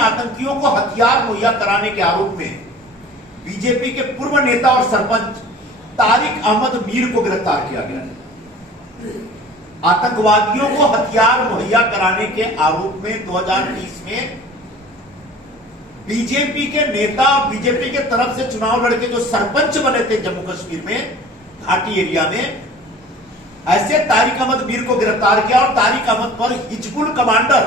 आतंकियों को हथियार मुहैया कराने के आरोप में बीजेपी के पूर्व नेता और सरपंच तारिक अहमद मीर को गिरफ्तार किया गया है। आतंकवादियों को हथियार मुहैया कराने के आरोप में 2020 में बीजेपी के नेता और बीजेपी के तरफ से चुनाव लड़के जो सरपंच बने थे जम्मू कश्मीर में घाटी एरिया में, ऐसे तारिक अहमद मीर को गिरफ्तार किया और तारिक अहमद पर हिजबुल कमांडर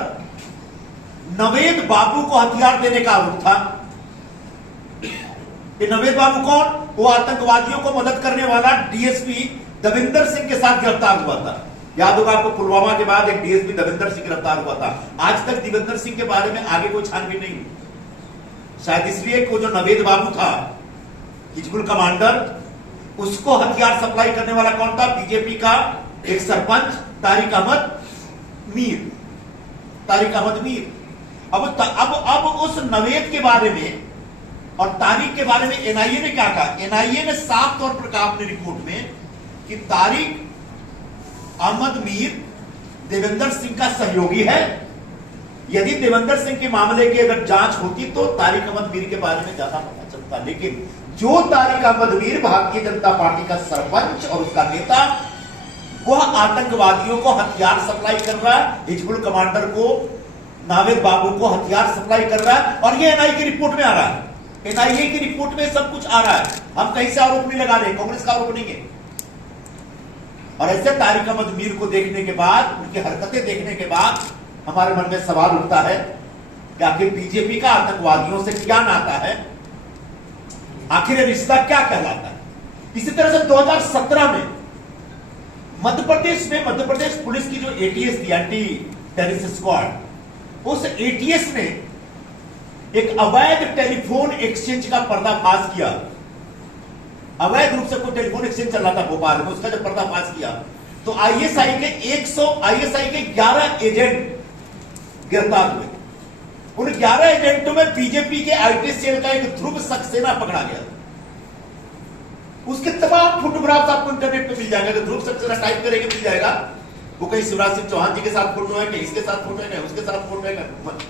नवेद बाबू को हथियार देने का आरोप था। ये नवेद बाबू कौन? वो आतंकवादियों को मदद करने वाला डीएसपी दविंदर सिंह के साथ गिरफ्तार हुआ था। याद होगा आपको, पुलवामा के बाद एक डीएसपी दविंदर सिंह गिरफ्तार हुआ था। आज तक दविंदर सिंह के बारे में आगे कोई छानबीन नहीं हुई, शायद इसलिए कि जो नवेद बाबू था हिजबुल कमांडर, उसको हथियार सप्लाई करने वाला कौन था? बीजेपी का एक सरपंच तारिक अहमद मीर। तारिक अहमद मीर। अब उस नवेद के बारे में और तारिक के बारे में एनआईए ने क्या कहा? एनआईए ने साफ तौर पर कहा अपनी रिपोर्ट में कि तारिक अहमद मीर देवेंद्र सिंह का सहयोगी है। यदि देवेंद्र सिंह के मामले की अगर जांच होती तो तारिक अहमद मीर के बारे में ज्यादा पता चलता, लेकिन जो तारिक अहमद मीर भारतीय जनता पार्टी का सरपंच और उसका नेता, वह आतंकवादियों को हथियार सप्लाई कर रहा है, हिजबुल कमांडर को, नावेद बाबू को हथियार सप्लाई कर रहा है, और ये एनआईए की रिपोर्ट में आ रहा है। एनआईए की रिपोर्ट में सब कुछ आ रहा है। हम कहीं से आरोप नहीं लगा रहे, कांग्रेस का आरोप नहीं है। और ऐसे तारिक अहमद मीर को देखने के बाद, उनकी हरकतें देखने के बाद हमारे मन में सवाल उठता है कि आखिर बीजेपी का आतंकवादियों से क्या नाता है, आखिर ये रिश्ता क्या कहलाता है। इसी तरह से 2017 में मध्य प्रदेश पुलिस की जो एटीएस थी, एंटी टेररिस्ट स्क्वाड, उस एटीएस ने एक अवैध टेलीफोन एक्सचेंज का पर्दाफाश किया। अवैध रूप से कोई टेलीफोन एक्सचेंज चल रहा था भोपाल में, उसका जब पर्दाफाश किया तो आईएसआई के 11 एजेंट गिरफ्तार हुए। उन 11 एजेंटों में बीजेपी के आईटी सेल का एक ध्रुव सक्सेना पकड़ा गया। उसके तमाम फोटोग्राफ्स आपको इंटरनेट पे मिल जाएंगे। ध्रुव सक्सेना टाइप करेंगे मिल जाएगा। वो कहीं शिवराज सिंह चौहान जी के साथ फोटो है, कहीं इसके साथ फोटो है, कहीं उसके साथ फोटो है,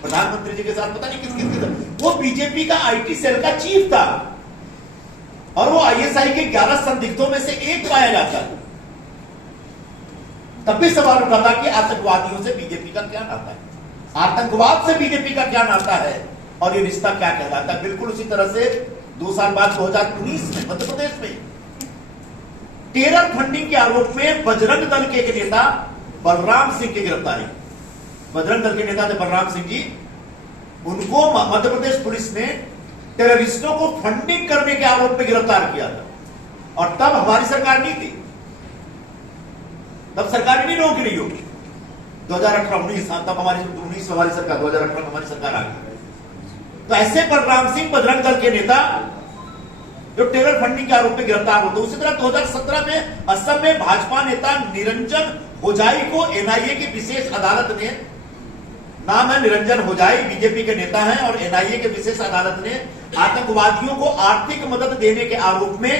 प्रधानमंत्री जी के साथ, पता नहीं किस किस के साथ। वो बीजेपी का आईटी सेल का चीफ था और वो आईएसआई के 11 संदिग्धों में से एक पाया जाता है। तब भी सवाल उठा था कि आतंकवादियों से बीजेपी का क्या नाता है, आतंकवाद से बीजेपी का क्या नाता है और ये रिश्ता क्या कहलाता है। बिल्कुल उसी तरह से 2 साल बाद 2019 में मध्य प्रदेश में टेरर फंडिंग के आरोप में बजरंग दल के एक नेता बलराम सिंह की गिरफ्तारी। बजरंग दल के नेता थे बलराम सिंह जी, उनको मध्य प्रदेश पुलिस ने टेररिस्टों को फंडिंग करने के आरोप में गिरफ्तार किया था। और तब हमारी सरकार नहीं थी, तब सरकार नहीं रोक रही होगी। 2018-19 तब हमारी 19 हमारी सरकार, 2018 में हमारी सरकार आ गई। तो ऐसे बलराम सिंह बजरंग दल के नेता जो टेरर फंडिंग के आरोप में गिरफ्तार होते। उसी तरह 2017 में असम में भाजपा नेता निरंजन होजाई को एनआईए की विशेष अदालत ने, नाम है निरंजन होजाई, बीजेपी के नेता हैं, और एनआईए के विशेष अदालत ने आतंकवादियों को आर्थिक मदद देने के आरोप में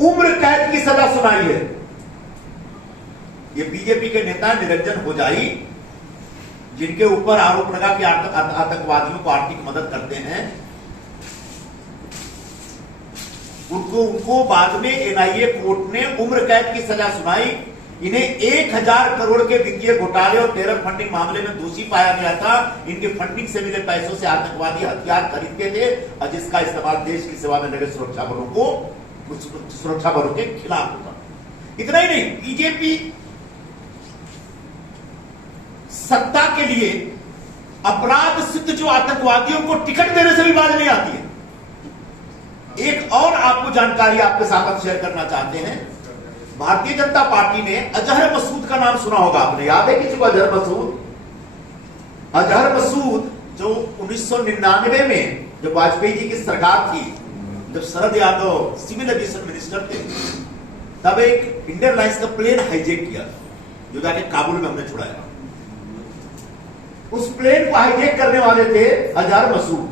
उम्र कैद की सजा सुनाई है। ये बीजेपी के नेता निरंजन होजाई, जिनके ऊपर आरोप लगा कि आतंकवादियों को आर्थिक मदद करते हैं, उनको बाद में एनआईए कोर्ट ने उम्र कैद की सजा सुनाई। इन्हें 1000 करोड़ के वित्तीय घोटाले और टेरर फंडिंग मामले में दोषी पाया गया था। इनके फंडिंग से मिले पैसों से आतंकवादी हथियार खरीदते थे और जिसका इस्तेमाल देश की सेवा में लगे सुरक्षा बलों के खिलाफ होता। इतना ही नहीं, बीजेपी सत्ता के लिए अपराध सिद्ध जो आतंकवादियों को टिकट देने से भी बाज नहीं आती है। एक और आपको जानकारी आपके साथ हम शेयर करना चाहते हैं। भारतीय जनता पार्टी ने अजहर मसूद का नाम सुना होगा आपने, याद है किसी को? अजहर मसूद जो 1999 में जब वाजपेयी जी की सरकार थी, जब Sharad Yadav civil aviation minister थे, तब एक इंडियन एयरलाइंस का प्लेन हाईजेक किया जो जाके काबुल में हमने छुड़ाया। उस प्लेन को हाईजेक करने वाले थे अजहर मसूद।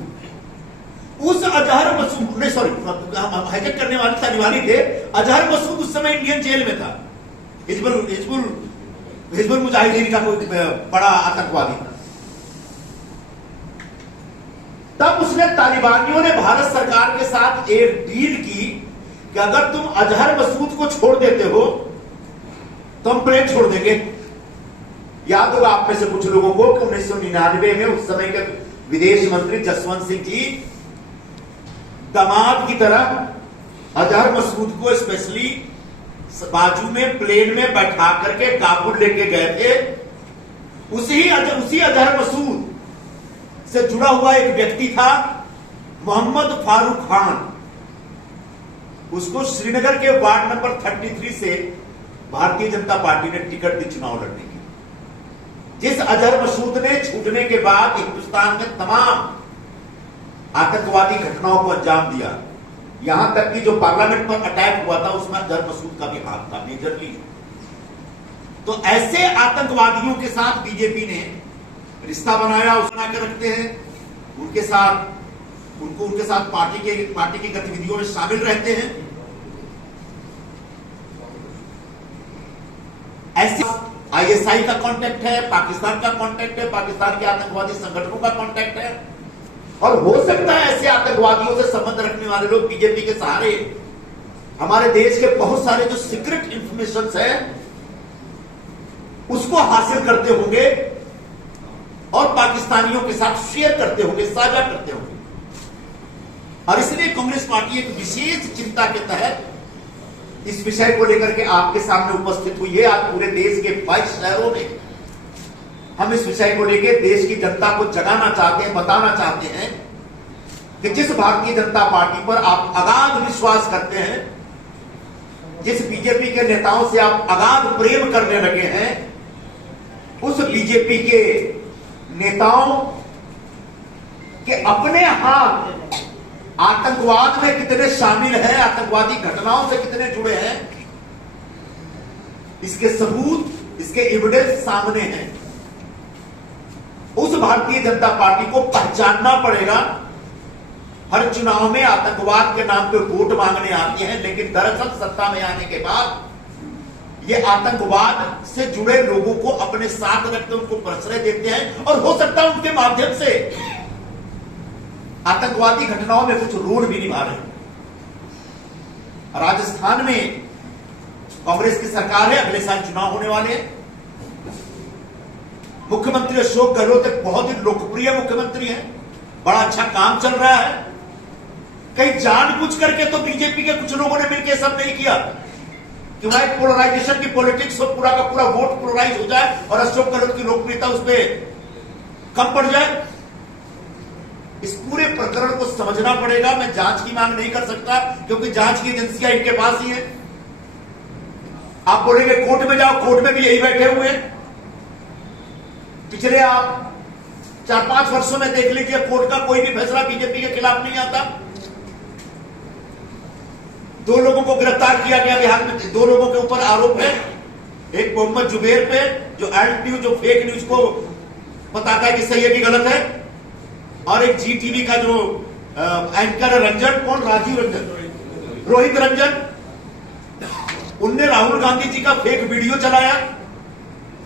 उस अजहर मसूद ने, सॉरी, हाईजेक करने वाले तालिबानी थे। अजहर मसूद उस समय इंडियन जेल में था। हिजबुल मुजाहिदीन का कोई बड़ा आतंकवादी था। उसने तालिबानियों ने भारत सरकार के साथ एक डील की कि अगर तुम अजहर मसूद को छोड़ देते हो तो हम प्लेन छोड़ देंगे। याद होगा आप में से कुछ लोगों को कि 1999 में उस समय के विदेश मंत्री जसवंत सिंह जी दामाद की तरह अजहर मसूद को स्पेशली बाजू में प्लेन में बैठा करके काबुल लेके गए थे। उसी अजहर मसूद से जुड़ा हुआ एक व्यक्ति था मोहम्मद फारूक खान। उसको श्रीनगर के वार्ड नंबर 33 से भारतीय जनता पार्टी ने टिकट दी चुनाव लड़ने की। जिस अजहर मसूद ने छूटने के बाद हिंदुस्तान में तमाम आतंकवादी घटनाओं को अंजाम दिया, यहां तक कि जो पार्लियामेंट पर अटैक हुआ था उसमें अजहर मसूद का भी हाथ था मेजरली। तो ऐसे आतंकवादियों के साथ बीजेपी ने रिश्ता बनाया, उस बना के रखते हैं, उनके साथ पार्टी की गतिविधियों में शामिल रहते हैं। ऐसे आईएसआई का कांटेक्ट है, पाकिस्तान का कांटेक्ट है, पाकिस्तान के आतंकवादी संगठनों का कांटेक्ट है। और हो सकता है ऐसे आतंकवादियों से संबंध रखने वाले लोग बीजेपी के सहारे हमारे देश के बहुत सारे जो सीक्रेट इंफॉर्मेशन है उसको हासिल करते होंगे और पाकिस्तानियों के साथ शेयर करते होंगे, साझा करते होंगे। और इसलिए कांग्रेस पार्टी एक विशेष चिंता के तहत इस विषय को लेकर के आपके सामने उपस्थित हुई है। आज पूरे देश के 22 शहरों में हम इस विषय को लेकर देश की जनता को जगाना चाहते हैं, बताना चाहते हैं कि जिस भारतीय जनता पार्टी पर आप अगाध विश्वास करते हैं, जिस बीजेपी के नेताओं से आप अगाध प्रेम करने लगे हैं, उस बीजेपी के नेताओं के अपने हाथ आतंकवाद में कितने शामिल हैं, आतंकवादी घटनाओं से कितने जुड़े हैं, इसके सबूत, इसके एविडेंस सामने हैं। उस भारतीय जनता पार्टी को पहचानना पड़ेगा। हर चुनाव में आतंकवाद के नाम पे वोट मांगने आती हैं, लेकिन दरअसल सत्ता में आने के बाद ये आतंकवाद से जुड़े लोगों को अपने साथ रखते, उनको प्रश्रय देते हैं और हो सकता है उनके माध्यम से आतंकवादी घटनाओं में कुछ रोल भी निभा रहे हैं। राजस्थान में कांग्रेस की सरकार है, अगले साल चुनाव होने वाले हैं। मुख्यमंत्री अशोक गहलोत एक बहुत ही लोकप्रिय मुख्यमंत्री हैं, बड़ा अच्छा काम चल रहा है। कहीं जानबूझ करके तो बीजेपी के कुछ लोगों ने मिलकर सब नहीं किया कि वहां एक पोलराइजेशन की पॉलिटिक्स हो, पूरा का पूरा वोट पोलराइज हो जाए और अशोक गहलोत की लोकप्रियता उस पर कम पड़ जाए। इस पूरे प्रकरण को समझना पड़ेगा। मैं जांच की मांग नहीं कर सकता क्योंकि जांच की एजेंसियां इनके पास ही है। आप बोलेंगे कोर्ट में जाओ, कोर्ट में भी यही बैठे हुए हैं। पिछले आप 4-5 वर्षों में देख लीजिए, कोर्ट का कोई भी फैसला बीजेपी के खिलाफ नहीं आता। 2 लोगों को गिरफ्तार किया गया बिहार में, 2 लोगों के ऊपर आरोप है। एक मोहम्मद जुबैर पे जो न्यूज, जो फेक न्यूज को बताता है कि सही है कि गलत है, और एक जी टीवी का जो एंकर रंजन, कौन, राजीव रंजन, रोहित रंजन, उनने राहुल गांधी जी का फेक वीडियो चलाया।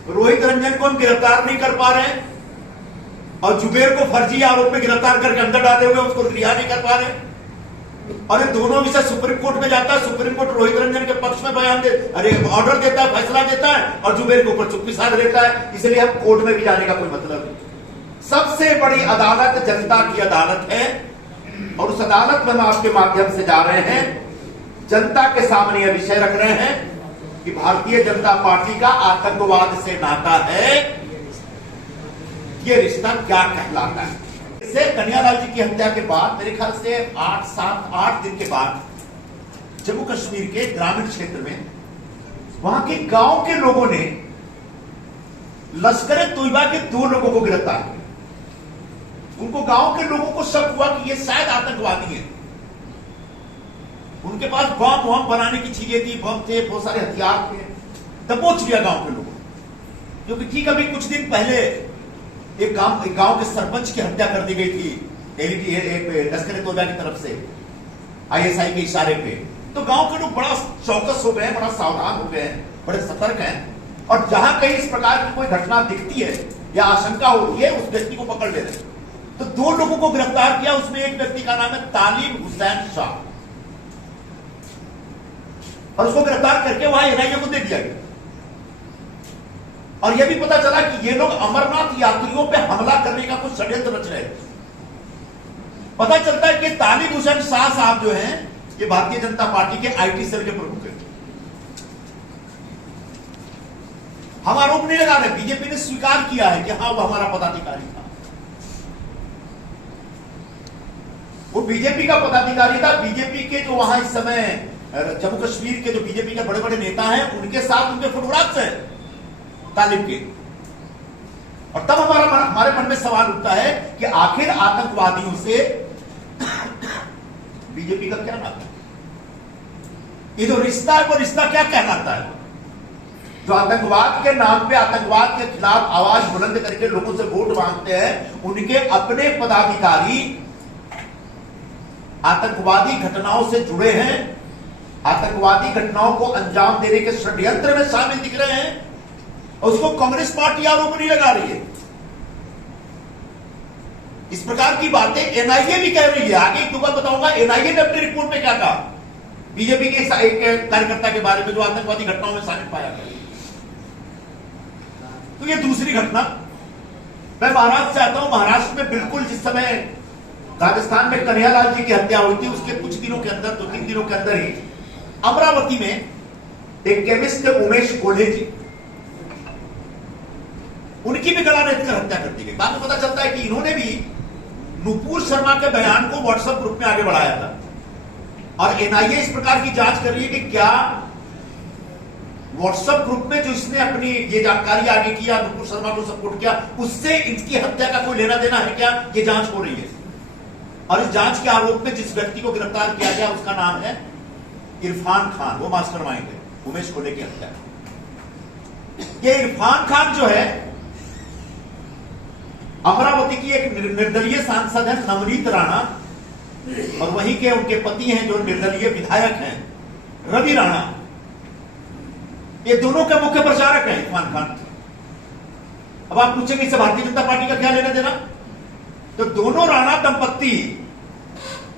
रोहित रंजन को हम गिरफ्तार नहीं कर पा रहे हैं और जुबैर को फर्जी आरोप में गिरफ्तार करके अंदर डाले हुए उसको रिहा नहीं कर पा रहे हैं। और ये दोनों विषय सुप्रीम कोर्ट में जाता है। सुप्रीम कोर्ट रोहित रंजन के पक्ष में बयान ऑर्डर देता है, फैसला देता है और जुबैर के ऊपर चुप्पी साध लेता है। इसलिए हम कोर्ट में भी जाने का कोई मतलब नहीं। सबसे बड़ी अदालत जनता की अदालत है और उस अदालत में हम आपके माध्यम से जा रहे हैं, जनता के सामने यह विषय रख रहे हैं कि भारतीय जनता पार्टी का आतंकवाद से नाता है। यह रिश्ता क्या कहलाता है। इससे कन्हैयालाल जी की हत्या के बाद मेरे ख्याल से 8 दिन के बाद जम्मू कश्मीर के ग्रामीण क्षेत्र में वहां के गांव के लोगों ने लश्कर-ए-तोयबा के 2 लोगों को गिरफ्तार किया। उनको गांव के लोगों को शक हुआ कि ये शायद आतंकवादी हैं। उनके पास बम बनाने की चीजें थी, बम थे, बहुत सारे हथियार थे। दबोच लिया गांव के लोगों ने, क्योंकि ठीक अभी कुछ दिन पहले एक गांव के सरपंच की हत्या कर दी गई थी लश्कर-ए-तोयबा की तरफ से आईएसआई के इशारे पे। तो गांव के लोग बड़ा चौकस हो गए हैं, बड़ा सावधान हो गए हैं, बड़े सतर्क हैं और जहां कहीं इस प्रकार की कोई घटना दिखती है या आशंका होती है उस व्यक्ति को पकड़ ले रहे हैं। तो 2 लोगों को गिरफ्तार किया, उसमें एक व्यक्ति का नाम है तालिब हुसैन शाह, और उसको गिरफ्तार करके वहां एनआईए को दे दिया गया। और यह भी पता चला कि ये लोग अमरनाथ यात्रियों पे हमला करने का कुछ षड्यंत्र रच रहे थे। पता चलता है कि तालिब हुसैन शाह साहब जो हैं, ये भारतीय जनता पार्टी के आईटी सेल के प्रमुख हैं। हम आरोप नहीं लगा रहे, बीजेपी ने स्वीकार किया है कि हाँ वो हमारा पदाधिकारी था, वो बीजेपी का पदाधिकारी था। बीजेपी के जो वहां इस समय जम्मू कश्मीर के जो बीजेपी के बड़े बड़े नेता हैं, उनके साथ उनके फोटोग्राफ्स हैं तालिब के। और तब हमारे मन में सवाल उठता है कि आखिर आतंकवादियों से बीजेपी का क्या नाता है? ये जो रिश्ता है वो रिश्ता क्या कहलाता है? जो आतंकवाद के नाम पे आतंकवाद के खिलाफ आवाज बुलंद करके लोगों से वोट मांगते हैं, उनके अपने पदाधिकारी आतंकवादी घटनाओं से जुड़े हैं, आतंकवादी घटनाओं को अंजाम देने के षड्यंत्र में शामिल दिख रहे हैं, और उसको कांग्रेस पार्टी आरोप नहीं लगा रही है। इस प्रकार की बातें एनआईए भी कह रही है। आगे एक बात बताऊंगा, एनआईए ने अपनी रिपोर्ट में क्या कहा बीजेपी के एक कार्यकर्ता के बारे में जो आतंकवादी घटनाओं में शामिल पाया गया। तो ये दूसरी घटना। मैं महाराष्ट्र से आता हूं। महाराष्ट्र में बिल्कुल जिस समय राजस्थान में कन्हैयालाल जी की हत्या हुई थी, उसके कुछ दिनों के अंदर, 2-3 दिनों के अंदर ही अमरावती में एक केमिस्ट उमेश कोल्हे जी, उनकी भी गला रेत कर हत्या कर दी गई। बाद में पता चलता है कि इन्होंने भी नुपुर शर्मा के बयान को व्हाट्सएप ग्रुप में आगे बढ़ाया था, और एनआईए इस प्रकार की जांच कर रही है कि क्या व्हाट्सएप ग्रुप में जो इसने अपनी ये जानकारी आगे किया, नुपुर शर्मा को सपोर्ट किया, उससे इसकी हत्या का कोई लेना देना है क्या? ये जांच हो रही है। और इस जांच के आरोप में जिस व्यक्ति को गिरफ्तार किया गया उसका नाम है इरफान खान, वो मास्टरमाइंड है उमेश कोल्हे की हत्या। ये इरफान खान जो है अमरावती की एक निर्दलीय सांसद है नवनीत राणा, और वहीं के उनके पति हैं जो निर्दलीय विधायक हैं रवि राणा। ये दोनों के मुख्य प्रचारक हैं इरफान खान। अब आप पूछेंगे इससे भारतीय जनता पार्टी का क्या लेना देना? तो दोनों राणा दंपत्ति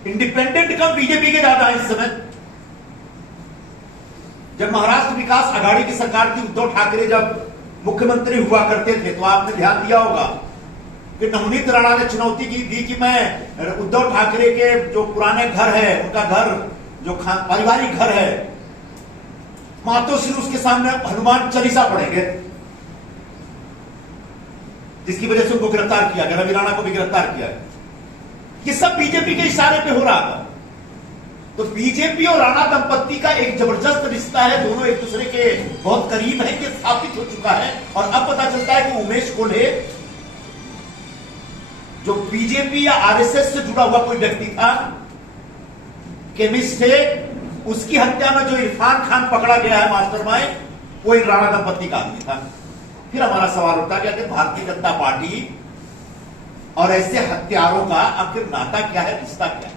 इंडिपेंडेंट कम बीजेपी के ज्यादा है इस समय। जब महाराष्ट्र विकास आघाड़ी की सरकार थी, उद्धव ठाकरे जब मुख्यमंत्री हुआ करते थे, तो आपने ध्यान दिया होगा कि नवनीत राणा ने चुनौती की दी कि मैं उद्धव ठाकरे के जो पुराने घर है, उनका घर जो पारिवारिक घर है, मातोश्री उसके सामने हनुमान चालीसा पढ़ेंगे, जिसकी वजह से उनको गिरफ्तार किया गया, रवि राणा को भी गिरफ्तार किया गया। ये सब बीजेपी के इशारे पे हो रहा था। तो बीजेपी और राणा दंपत्ति का एक जबरदस्त रिश्ता है, दोनों एक दूसरे के बहुत करीब है, ये स्थापित हो चुका है। और अब पता चलता है कि उमेश कोल्हे जो बीजेपी या आरएसएस से जुड़ा हुआ कोई व्यक्ति था, केमिस्ट थे, उसकी हत्या में जो इरफान खान पकड़ा गया है मास्टरमाइंड, वो इन राणा दंपत्ति का आदमी था। फिर हमारा सवाल उठता है कि भारतीय जनता पार्टी और ऐसे हत्यारों का आखिर नाता क्या है, रिश्ता क्या है?